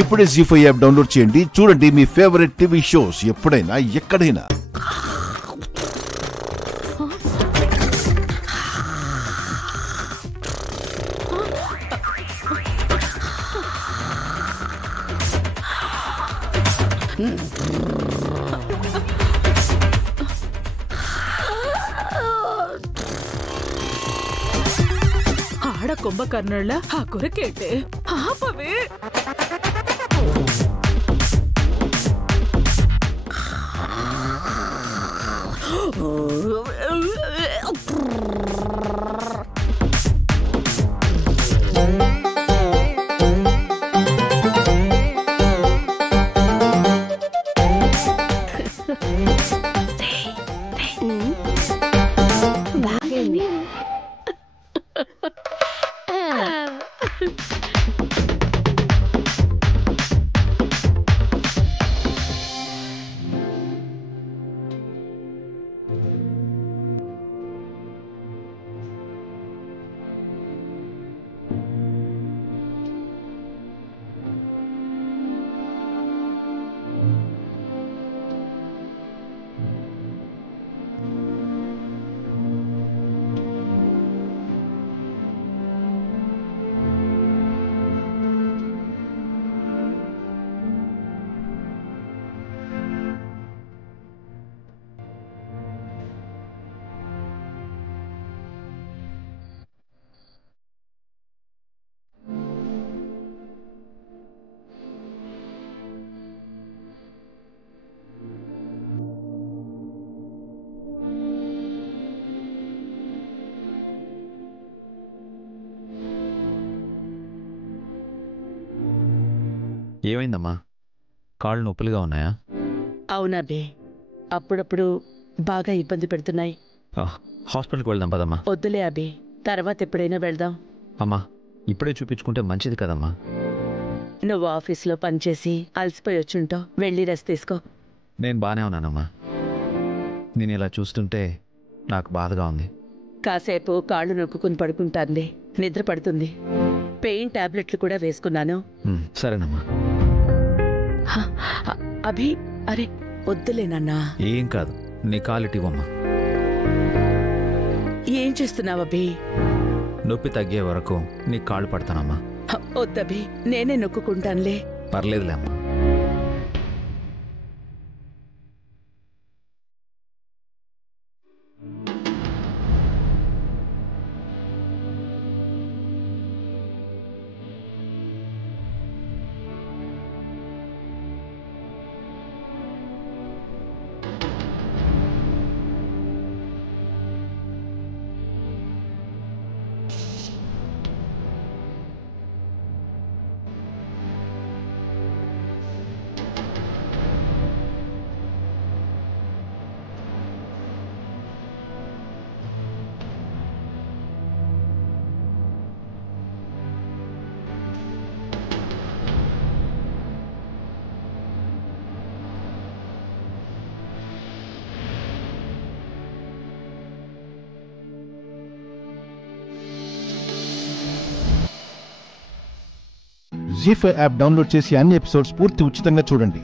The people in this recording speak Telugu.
ఇప్పుడే జీ5 యాప్ డౌన్లోడ్ చేయండి. చూడండి మీ ఫేవరెట్ టీవీ షోస్ ఎప్పుడైనా ఎక్కడైనా. ఆడ కుంభకర్ణుళ్ళ ఆ కొరకేటే ఆపవే. ఏమైందమ్మా? కాళ్ళు నొప్పులుగా ఉన్నాయా? అవునా బే, అప్పుడప్పుడు బాగా ఇబ్బంది పెడుతున్నాయి. హాస్పిటల్కి వెళ్దాం పదమ్మా. వద్దులే అబే, తర్వాత ఎప్పుడైనా వెళ్దాం. అమ్మా ఇప్పుడే చూపించుకుంటే మంచిది కదమ్మా. నువ్వు ఆఫీస్లో పనిచేసి అలసిపోయి వచ్చుంటావు, వెళ్ళి రెస్ట్ తీసుకో. నేను బాగానే ఉన్నానమ్మా. నేను ఇలా చూస్తుంటే నాకు బాధగా ఉంది. కాసేపు కాళ్ళు నొక్కుని పడుకుంటానులే, నిద్ర పడుతుంది. పెయిన్ టాబ్లెట్లు కూడా వేసుకున్నాను. సరేనమ్మా. అభి, అరే వద్దులేనన్నా. ఏం కాదు, నీ కాలిటివమ్మా. ఏం చేస్తున్నావు అభి? నొప్పి తగ్గే వరకు నీ కాళ్ళు పడతానమ్మా. వద్దభి, నేనే నొక్కుంటానులే. పర్లేదులే అమ్మా. జీ5 యాప్ డౌన్లోడ్ చేసి అన్ని ఎపిసోడ్స్ పూర్తి ఉచితంగా చూడండి.